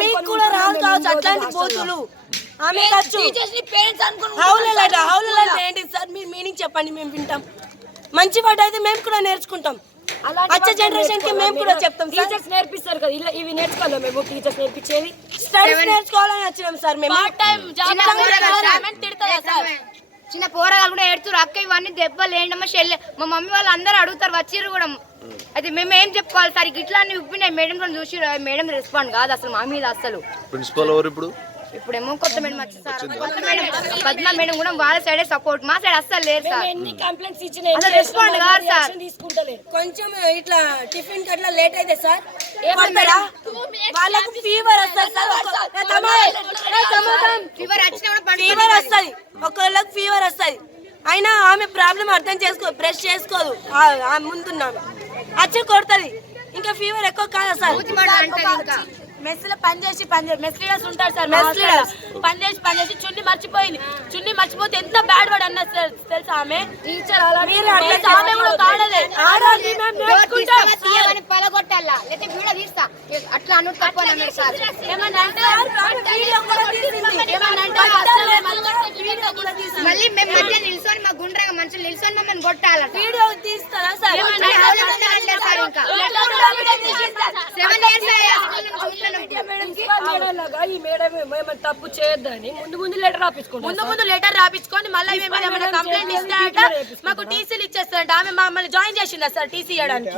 మీకు కూడా రాదు కావచ్చు అట్లాంటి పోతులు. ఆమె వచ్చు టీచర్స్ ఏంటి సార్? మీరు మీనింగ్ చెప్పండి మేము వింటాం. మంచి పాట అయితే మేము కూడా నేర్చుకుంటాం. వచ్చే జనరేషన్కి మేము కూడా చెప్తాం టీచర్స్ నేర్పిస్తారు కదా. ఇలా ఇవి నేర్చుకోవాలి మేము టీచర్స్ నేర్పించేవి. స్టడీస్ నేర్చుకోవాలని వచ్చినాం సార్ మేము. పార్ట్ టైం జాబ్ చిన్న సార్. పోరగాళ్ళు కూడా ఏడుతురు అక్క ఇవన్నీ దెబ్బలు ఏంటమ్మా షెల్ మా మమ్మీ వాళ్ళు అందరూ అడుగుతారు వచ్చిర్రు కూడా. అయితే మేము ఏం చెప్పుకోవాలి సార్? ఇట్లా అన్ని ఉప్పినాయి మేడం కూడా చూసి మేడం రెస్పాండ్ కాదు అసలు మా మీద అసలు. ప్రిన్సిపల్ ఎవరు ఇప్పుడు? ఇప్పుడేమో కొత్త మేడం వచ్చింది సార్ కొత్త మేడం పద్మ మేడం కూడా వాళ్ళ సైడే సపోర్ట్ మా సైడ్ అస్సలు లేదు సార్. ఎన్ని కంప్లైంట్స్ ఇచ్చిన అసలు respond కాదు సార్. తీసుకుంటలేదు. కొంచెం ఇట్లా టిఫిన్కి అట్లా లేట్ అయితే సార్? వాళ్ళకు ఫీవర్ వస్తుంది సార్. ఫీవర్ వస్తుంది. ఒకళ్ళకి ఫీవర్ వస్తుంది. అయినా ఆమె ప్రాబ్లం అర్థం చేసుకో బ్రష్ చేసుకోదు. ముందున్నామె వచ్చి కొడుతుంది. ఇంకా ఫీవర్ ఎక్కువ కాదా సార్? మెస్లో పని చేసి పని మెస్ లీడర్స్ ఉంటారు సార్ మెస్ leaders. లీడర్స్. పని చేసి పని చేసి చున్ని మర్చిపోయింది. చున్ని మర్చిపోతే ఎంత బ్యాడ్ వర్డ్ అన్నది సార్ తెలుసా ఆమె? టీచర్? ఆమె కూడా పలగొట్టాలా? లేకపోతే వీడియో తీస్తా? అట్లా అను తప్పు అన్నాడు సార్. మళ్ళీ మేము మధ్య నిల్చొని మా గుండ్రగా మనుషులు నిల్చొని మమ్మల్ని కొట్టాలట. వీడియో తీస్తారా సార్? సెవెన్ ఇయర్స్ లాగా ఈ మేడం ఏమైనా తప్పు చేయొద్దని. ముందు ముందు లెటర్ రాపించుకుంటాం ముందు ముందు లెటర్ రాపించుకొని మళ్ళీ మేము ఏమైనా కంప్లైంట్ ఇస్తాడట మాకు టీసీలు ఇచ్చేస్తారంట. ఆమె మమ్మల్ని జాయిన్ చేసిందా సార్ టీసీ ఇవ్వడానికి?